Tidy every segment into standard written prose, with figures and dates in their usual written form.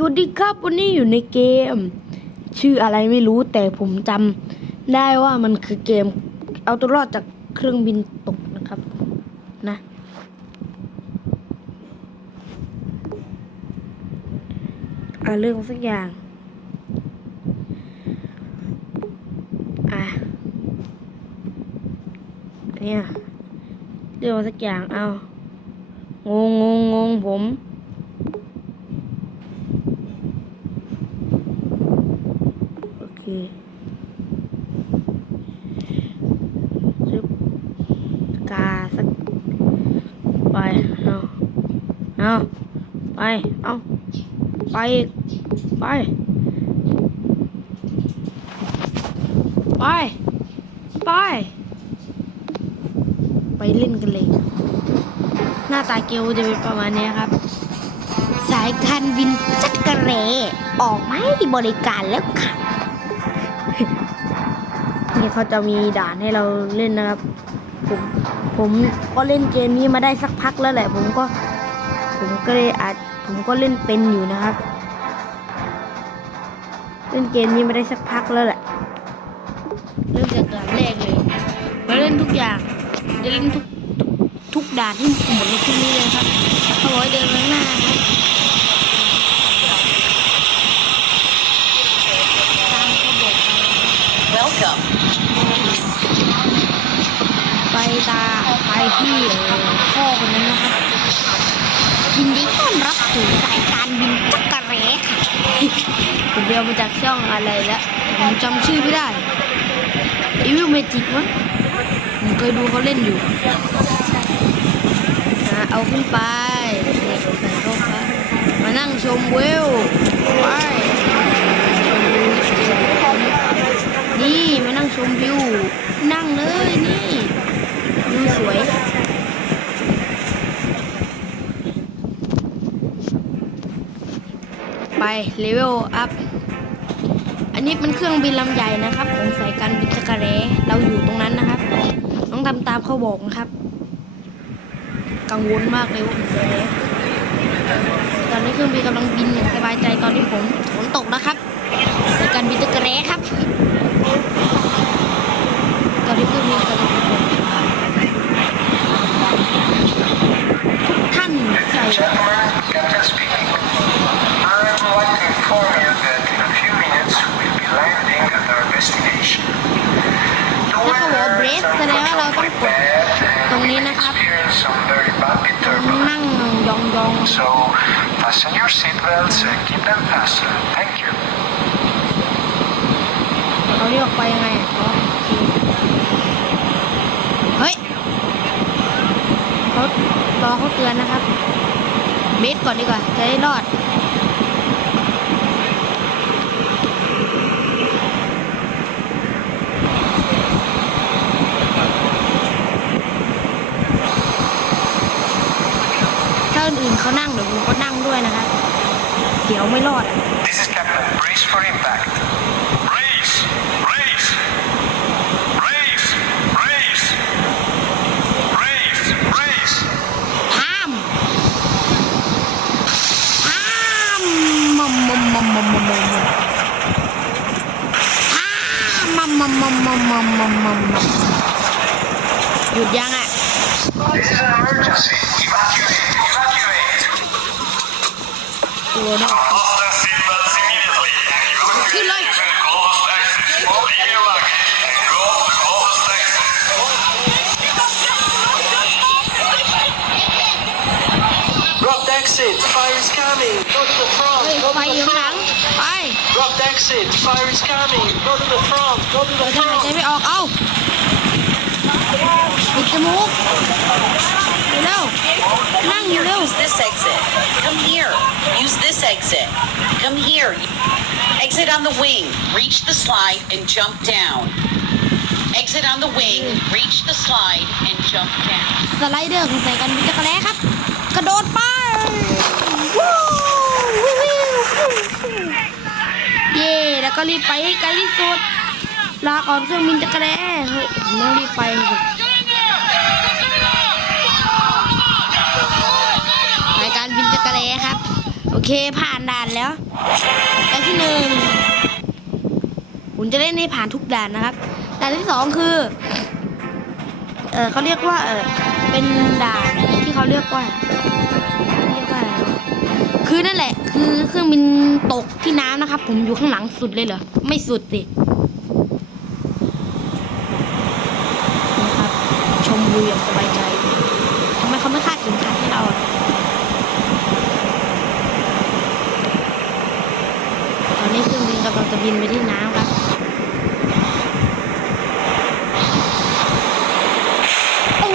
สวัสดีครับวันนี้อยู่ในเกมชื่ออะไรไม่รู้แต่ผมจำได้ว่ามันคือเกมเอาตัวรอดจากเครื่องบินตกนะครับนะเรื่องสักอย่างเนี่ยเรื่องสักอย่างงงผมโอเคซึบกาสักไปไปไปเล่นกันเลยหน้าตาเกลจะเป็นประมาณนี้ครับสายการบินจักรเรออกมาให้บริการแล้วค่ะ นี่เขาจะมีด่านให้เราเล่นนะครับผมก็เล่นเกมนี้มาได้สักพักแล้วแหละผมก็เลยผมก็เล่นเป็นอยู่นะครับเล่นเกมนี้มาได้สักพักแล้วแหละเริ่มจากด่านแรกเลยมาเล่นทุกอย่างจะเล่นทุกด่านที่หมดในที่นี้เลยครับเขาบอกให้เดินข้างหน้าครับตามเขาบอกไป Welcome ไปที่พ่อคนนั้นนะครับยินดีต้อนรับสู่สายการบินจักรเรค่ะผมเรียนมาจากช่องอะไรแล้วผมจำชื่อไม่ได้อีวิลเมจิกมั้งผมเคยดูเขาเล่นอยู่เอาขึ้นไปมานั่งชมวิวไปนี่มานั่งชมวิวนั่งเลยนี่วิวสวยไปเลเวลอัพอันนี้เป็นเครื่องบินลำใหญ่นะครับของสายการบินจักรเรเราอยู่ตรงนั้นนะครับต้องทำตามเขาบอกนะครับกังวลมากเลยว่าผมจะตอนนี้เครื่องบินกำลังบินอย่างสบายใจตอนที่ฝนตกนะครับสายการบินจักรเรครับตอนนี้เครื่องบินกำลังบินท่านใส่ถ้าเขาบอกเบรสแสดงว่าเราต้องกดตรงนี้นะครับนั่งยองSo fasten your seatbelts and keep them fastened. Thank you. เราเรียกไปยังไงเฮ้ยเขารอเขาเตือนนะครับเบสก่อนดีกว่าจะได้รอดถ้าอื่นเขานั่งเดี๋ยวผมก็นั่งด้วยนะครับเดี๋ยวไม่รอด This is Captain. Brace for impact. Brace! Brace! Brace! Brace! Brace! Brace! ห้ามหยุดยังอ่ะ This is an emergency. Evacuate! Evacuate! ตัวนะ Fasten seatbelts immediately. ขึ้นเลย Closed exit. Leave your luggage and go to closed exit. Dropped exit. Fire is coming. Go to the front. เฮ้ย Go ไฟ to อยู่ the ข้างหลัง front. ไป Dropped exit. Fire is coming. Go to the front. Go to เดี๋ย the วถ้าหายใจ front. ไม่ออกปิดจมูกเร็วนั่งอยู่เร็ว Use this exit. Come here. Use this exit. Come here. Exit on the wing. Reach the slide and jump down. Exit on the wing. Reach the slide and jump down. สไลเดอร์ของสายการบินจักรแร้ครับกระโดดไปวู้เย่แล้วก็รีบไปให้ไกลที่สุดลาก่อนเครื่องบินจักรแร้เฮ้ยต้องรีบไปสายการบินจักรแร้ครับ โอเคผ่านด่านแล้วด่านที่หนึ่งคุณจะเล่นให้ผ่านทุกด่านนะครับด่านที่สองคือเขาเรียกว่าเป็นด่านที่เขาเรียกว่าอะไรวะคือนั่นแหละคือเครื่องบินตกที่น้ำนะครับผมอยู่ข้างหลังสุดเลยเหรอไม่สุดสินะครับชมวิวอย่างสบายใจทำไมเขาไม่คาดเข็มขัดให้เราอะตอนนี้เครื่องบินกำลังจะบินไปที่น้ำครับโอ้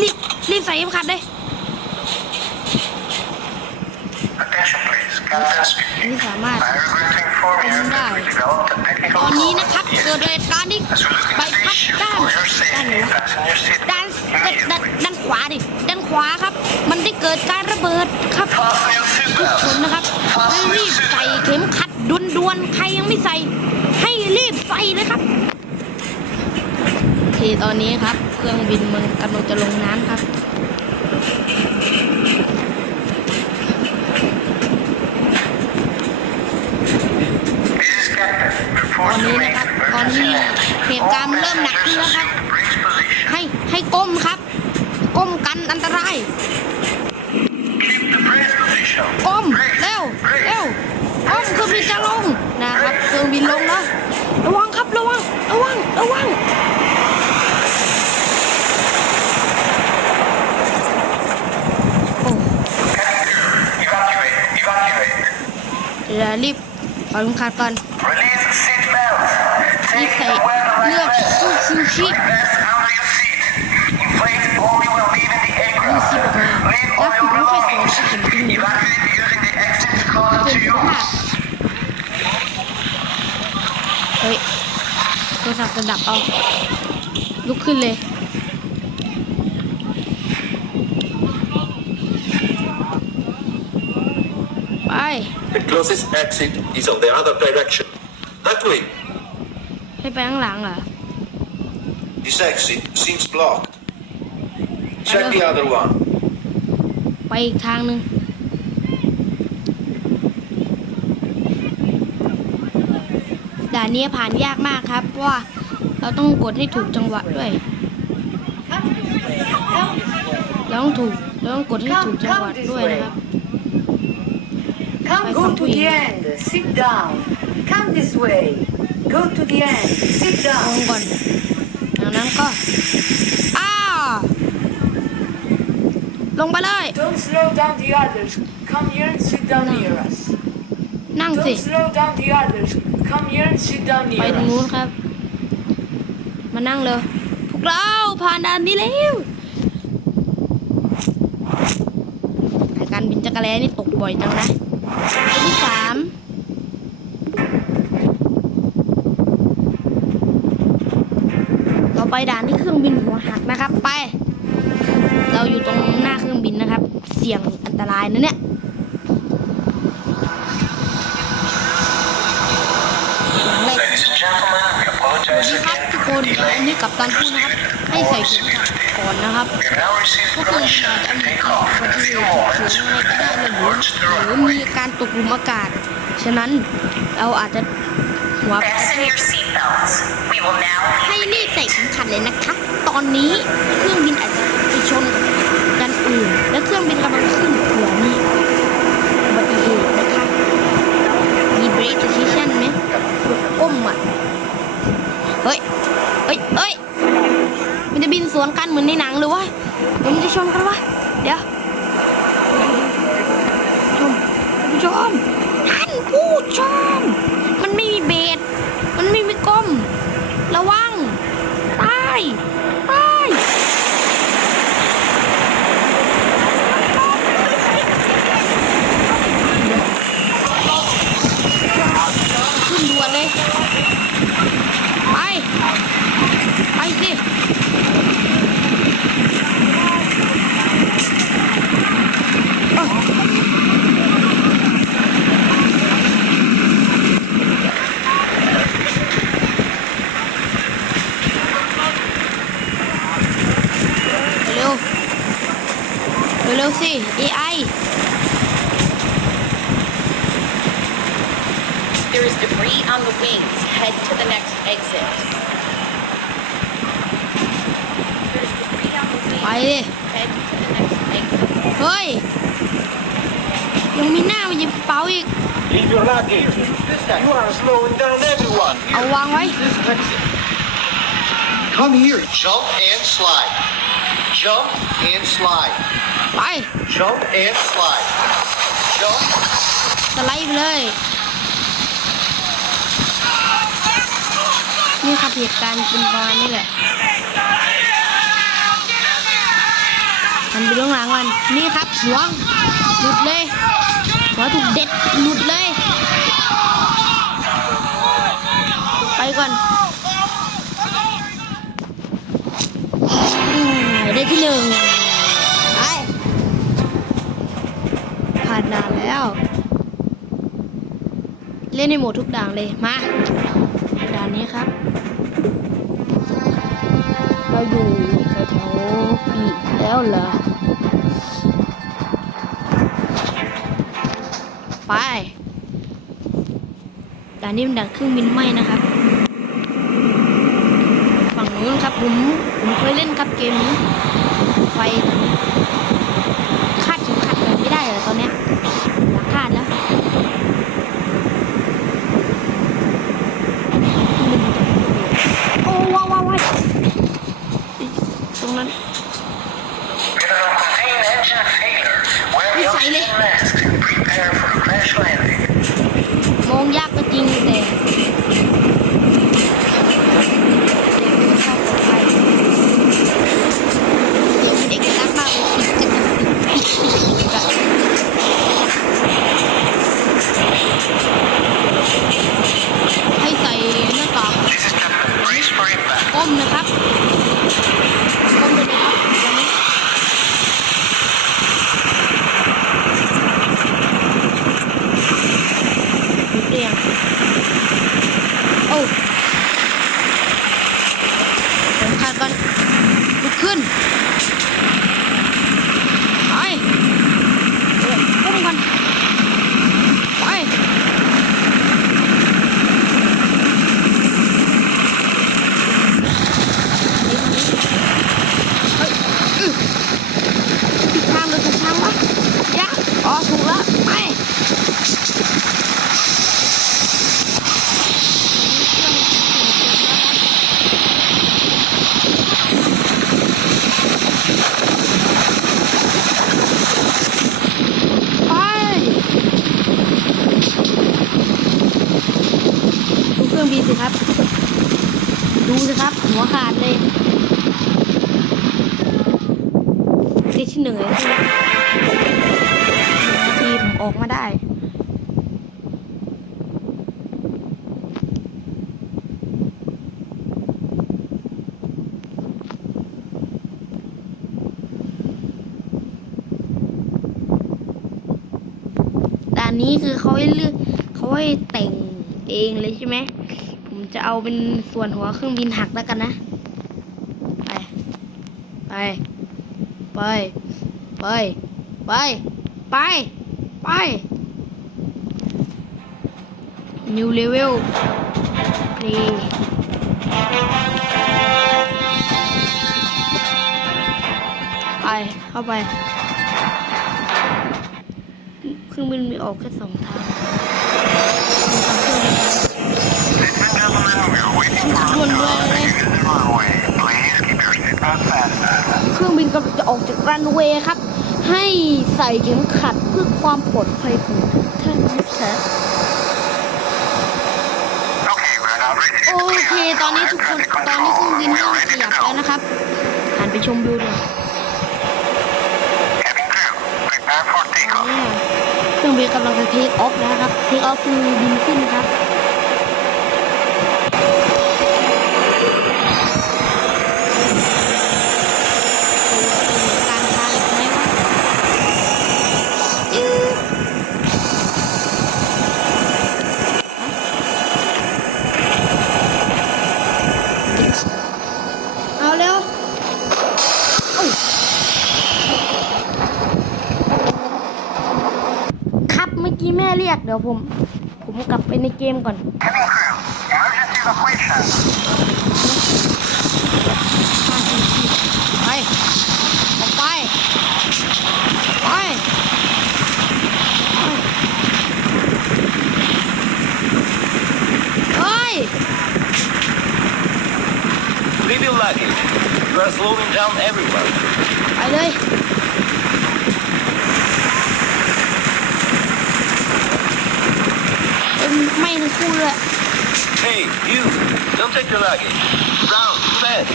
รีบใส่เข็มขัดเลย Attention please, Captain อัน speaking. นี้สามารถ I regret to inform you that we developed a ต technical อนนี้ flaw นะครับ in the เกิด engine. เหตุการณ์ที่ As we look ใบ into พั the ด issue ด้าน for your ด้านไหน safety, วะ fasten your seat ด้าน immediately. ด้านขวาดิด้านขวาครับ มันได้เกิดการระเบิดครับ Fasten your ทุก seatbelt. คนนะครับให้รีบใส่เข็มขัดด่วนๆใครยังไม่ใส่ ให้รีบใส่นะครับโอเคตอนนี้ครับ เครื่องบินมันกำลังจะลงน้ำครับ This is Captain. We're ตอน forced to นี้ make นะครับตอน emergency นี้ landing. เหตุการณ์มันเริ่มหนักขึ้น All แล้วครับ passengers assume brace position. ให้ก้มครับ ก้มกันอันตราย Keep the brace position. ก้ม Brace. เร็ว Brace. เร็วก้มเครื่องบินจะลงนะครับเครื่องบินลงแล้วระวังครับระวังระวังระวังโอ้ Evacuate. Evacuate. เดี๋ยวรีบถอดเข็มขัดก่อน Release the seatbelt. รีบ Take ใส่ the weapon เลือก vest. ตู้ชูชีพ Vest under your seat. Inflate only when leaving the ดู aircraft. ซิออกมา Leave แล้ว all คุณ your ไม่ค่อยสอน belongings. ให้ผมจริงหรือเปล่า Evacuate using the exits closer เก to ม you. ภาพเฮ้ยโทรศัพท์จะดับเอาลุกขึ้นเลยไป The closest exit is on the other direction. That way. ให้ไปข้างหลังเหรอ This exit seems blocked. Check the other one. ไปอีกทางหนึ่งด่านนี้ผ่านยากมากครับเพราะว่าเราต้องกดให้ถูกจังหวะด้วยเราต้องกดให้ถูกจังหวะด้วยนะครับ Come, go to the end. Sit down. Come this way. Go to the end. Sit ล down. งก่อนจากนั้นก็ลงไปเลย Don't slow down the others. Come here and sit down near us. นั่งสิ Don't slow down the others. Come here and sit down ไป near ตรงนู้น us. ครับ มานั่งเลยพวกเราผ่านด่านนี้แล้วสายการบินจักรแลนี่ตกบ่อยจังนะอันที่สามเราไปด่านที่เครื่องบินหัวหักนะครับ ไป เราอยู่ตรงหน้าเครื่องบินนะครับ เสี่ยงอันตรายนะเนี่ยอย่างแรก Ladies and gentlemen, we สวัส apologize ดีครับ again ทุกค for น the อัน delay. นี้กับตันพูดนะครับ ให้ใส่เข็มขัดก่อนนะครับ We have now received ก็คือ permission อาจจะ to มี take อุ off บั in ติ a เห few ตุฉุก moments เฉินอะไรก็ได้เลย towards the หรือ runway. มีการตกหลุมอากาศ ฉะนั้นเราอาจจะหัว Fasten your seatbelts. We will now ให้รีบใส่เข็มขัดเลยนะคะตอนนี้เครื่องบินอาจจะไปชนกับด้านอื่น และเครื่องบินกำลังขึ้นเผื่อมีอุบัติเหตุนะคะมีเบรกดิชั่นไหมก้มอ่ะเฮ้ยมันจะบินสวนกันเหมือนในหนังหรือวะเดี๋ยวมันจะชนกันวะเดี๋ยวผู้ชมท่านผู้ชมมันไม่มีเบรกมันไม่มีก้มระวังตายขึ้นด่วนเลยไปสิ There is debris on the wings. Head to the next exit. There's debris on the ไป wings. เลย Head to the next exit. เฮ้ย ยังมีหน้ามาหยิบกระเป๋าอีก Leave your luggage. You are slowing down everyone. เอาวางไว้ This exit. Come here. Jump and slide. Jump and slide. ไป Jump and slide. Jump. สไลด์ไปเลย นี่ครับเหตุการณ์เป็นประมาณนี้แหละมันไปเรื่องหลังมันนี่ครับหัวหลุดเลยหัวถูกเด็ดหลุดเลย ไปก่อนได้ที่หนึ่งไปผ่านด่านแล้ว เล่นในโหมดทุกด่านเลยมาด่านนี้ครับ เราอยู่แถวๆปีแล้วเหรอไปด่านนี้เป็นด่านเครื่องบินไหม้นะครับฝั่งนู้นครับผมเคยเล่นครับเกมนี้ไฟตอนนี้คาดเข็มขัดแบบไม่ได้เหรอตอนเนี้ยอยากคาดแล้วโอ้ว้าวว้าวว้าวตรงนั้น With an uncontained engine failure, wear the oxygen mask and prepare for a crash landing. มองยากก็จริงแต่เสียงเป็นเอกลักษณ์มากเลยให้ใส่หน้ากาก This is Captain. Brace for impact. ก้มนะครับก้มไปเลยครับตอนนี้ดูเตียงโอ้ผมขาดก่อนลุกขึ้นไปก้มก่อนไปผิดทางหรือถูกทางวะยะอ๋อถูกแล้วไปไปดูเครื่องบินสิครับ ดูสิครับ หัวขาดเลยเซตที่หนึ่งเลยใช่ไหม1 นาทีผมออกมาได้ ด่านนี้คือเขาให้เลือกเขาให้แต่งเองเลยใช่ไหม ผมจะเอาเป็นส่วนหัวเครื่องบินหักแล้วกันนะ ไป ไป ไป ไป ไป ไป ไป New Level Play ไป เข้าไป เครื่องบินมีออกแค่2 ทาง Ladies and gentlemen, we are waiting for our exit the runway. Please keep your seatbelt fastened. เครื่องบินกำลังจะออกจากรันเวย์ครับ ให้ใส่เข็มขัดเพื่อความปลอดภัยของทุกท่านนะครับ Okay, we are now reaching โอเค ตอนนี้ทุกคน ตอนนี้เครื่องบินเริ่มขยับแล้วนะครับ หันไปชมวิวเลย Cabin crew, prepare for takeoff. เนี่ยเครื่องบินกำลังจะเทคออฟแล้วครับ เทคออฟคือบินขึ้นครับ การทางอีกไหมวะจื๊ดเอาเร็วโอ้ยครับเมื่อกี้แม่เรียกเดี๋ยวผม ผมกลับไปในเกมก่อน Cabin crew, emergency evacuation. ไป ออกไป ไป เฮ้ย Leave your luggage. You are slowing down everyone. ไปเลยไม่ทั้งคู่เลย Hey, you! Don't take your luggage. Round, fast.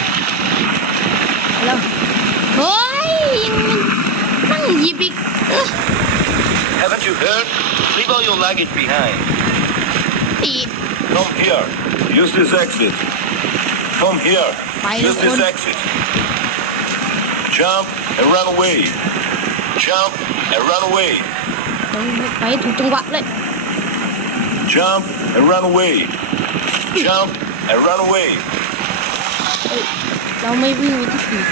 แล้วเฮ้ยนั่งหยิบอีก Haven't you heard? Leave all your luggage behind. ตี Come here. Use this exit. Come here. Bye, Use this Lord. exit. Jump and run away. Jump and run away. ต้องไปถูกจังหวะเลย Jump and run away. Jump and run away. เฮ้ยเราไม่วิ่งไปที่ปีก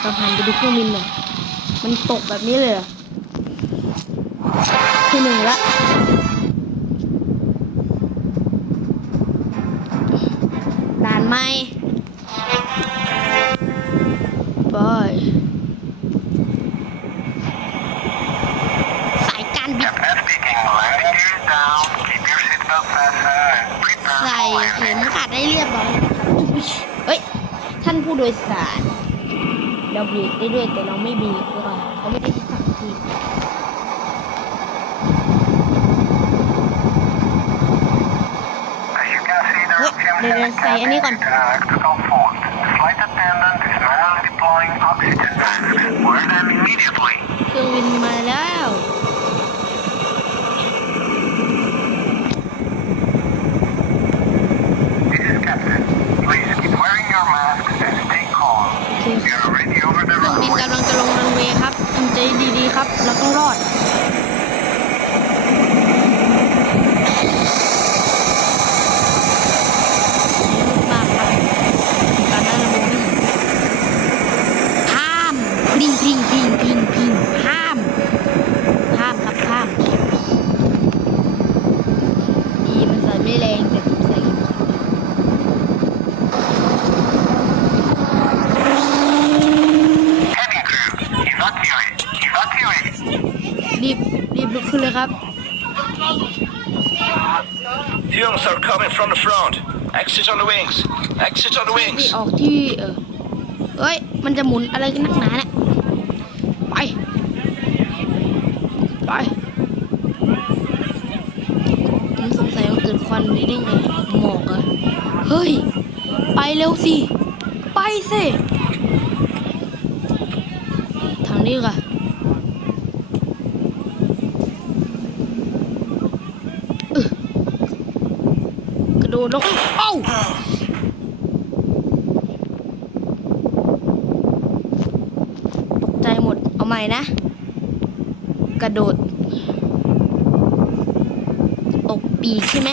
เราผ่านไปดูเครื่องบินหน่อยมันตกแบบนี้เลยเหรอที่หนึ่งละด่านไม่บอยสายการบิน Captain speaking. Landing gear down. Keep your seatbelt fastened and prepare ใส่ for เข็ม landing. ขัดได้เรียบร้อยเอ้ย ท่านผู้โดยสารเราเบรกได้ด้วยแต่เราไม่เบรกด้วยเขาไม่ได้สั่งที As you can see, there are fumes in the Say any cabin one. due to an electrical fault. The flight attendant is manually deploying oxygen tanks. Wear them immediately. เครื่องบินมาแล้ว This is Captain. Please keep wearing your masks and stay calm. โอเค We are already over the เครื่องบิน runway. กำลังจะลงรันเวย์ครับทำใจดีๆครับ เราต้องรอด มากครับตอนนั้นเรามองไม่เห็นห้ามพริ้งพริ้งพริ้งพริ้งพริ้งห้าม ห้ามครับห้ามดีมันใส่ไม่แรงแต่ผมใส่อยู่ Cabin crew, evacuate. Evacuate. รีบลุกขึ้นเลยครับ Fumes are coming from the front. Exit on the wings. Exit on the ไป wings. ออกที่เอ้ย มันจะหมุนอะไรกันนักหนาเนี่ย ไป ไป ผมสงสัยมันเกิดควันนี้ได้ไง หมอกเหรอเฮ้ย ไปเร็วสิ ไปสิ ทางนี้ก่อนกระโดดลงเอ้า ตกใจหมด เอาใหม่นะ กระโดด ตกปีกใช่ไหม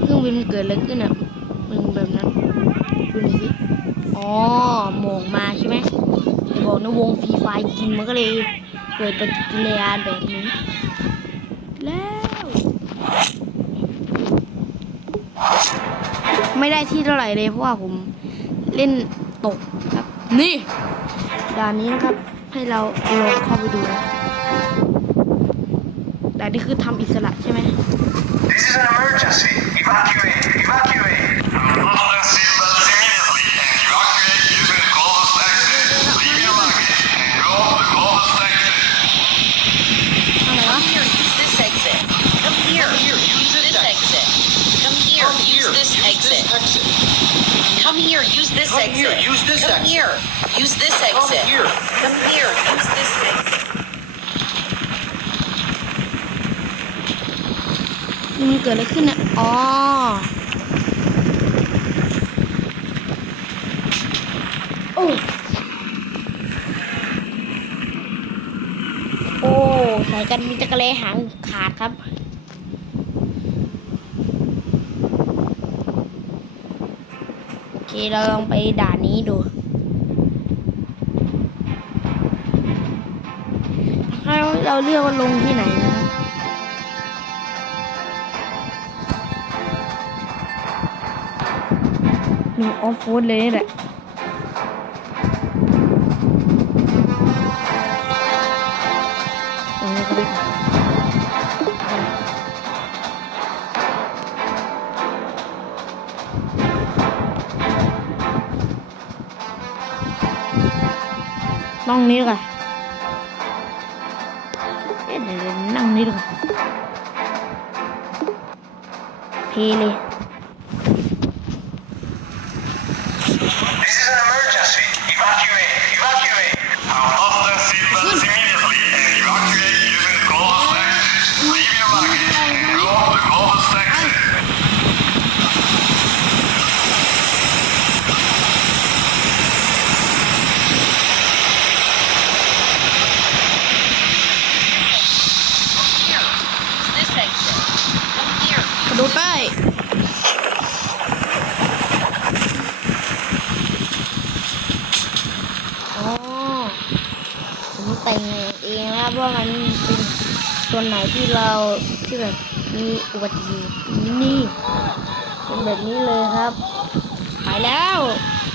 เครื่องบินมันเกิดอะไรขึ้นอ่ะมึงแบบนั้น ดูหน่อยสิ อ๋อหมองมาใช่ไหมไอ้บอกนะวงฟรีไฟกินมันก็เลยเกิดปฏิกิริยาแบบนี้ แล้ว ไม่ได้ที่เท่าไหร่เลยเพราะว่าผมเล่นตกครับ นี่ด่านนี้นะครับ ให้เราลองเข้าไปดูนะด่านนี้คือทำอิสระใช่ไหม This is an emergency. Evacuate. Evacuate. Load and seatbelts immediately and evacuate using the closest exit. Leave your luggage and go to the closest exit. อะไรวะ Come here, use this exit. Come here, use this exit. Come here, use this exit. Come here, use this Come exit. here, use this Come exit. here, use this Come exit. here. Come here, use this exit. นี่มันเกิดอะไรขึ้นอ่ะ อ๋อ โอ้ โอ้ สายการบินจักรเลหางขาดครับ โอเค เราลองไปด่านนี้ดู เราเลือกว่าลงที่ไหนนะครับมีออฟโรดเลยนี่แหละตรงนี้ก็ได้นั่งนี้ดีกว่าเดี๋ยวนั่งนี้ดีกว่าเพเลย This is an emergency. Evacuate. Evacuate. Unlock the seatbelts immediately and evacuate using the closest exit. Leave your luggage and go to the closest exit. Here, use this exit. Come here. กระโดดได้อ๋อผมแต่งเองนะครับว่ามันเป็นส่วนไหนที่เราที่แบบมีอุบัติเหตุนี่เป็นแบบนี้เลยครับไปแล้ว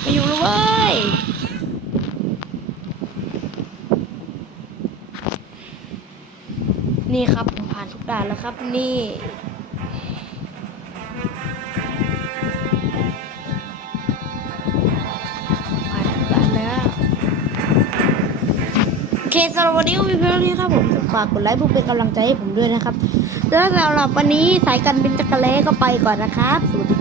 ไม่อยู่แล้วเว้ยนี่ครับผมผ่านทุกด่านแล้วครับนี่ผ่านทุกด่านแล้วโอเคสำหรับวันนี้ก็มีเพียงเท่านี้ครับผมฝากกดไลค์เพื่อเป็นกำลังใจให้ผมด้วยนะครับแล้วสำหรับวันนี้สายการบินจักรเล่ก็ไปก่อนนะครับสวัสดี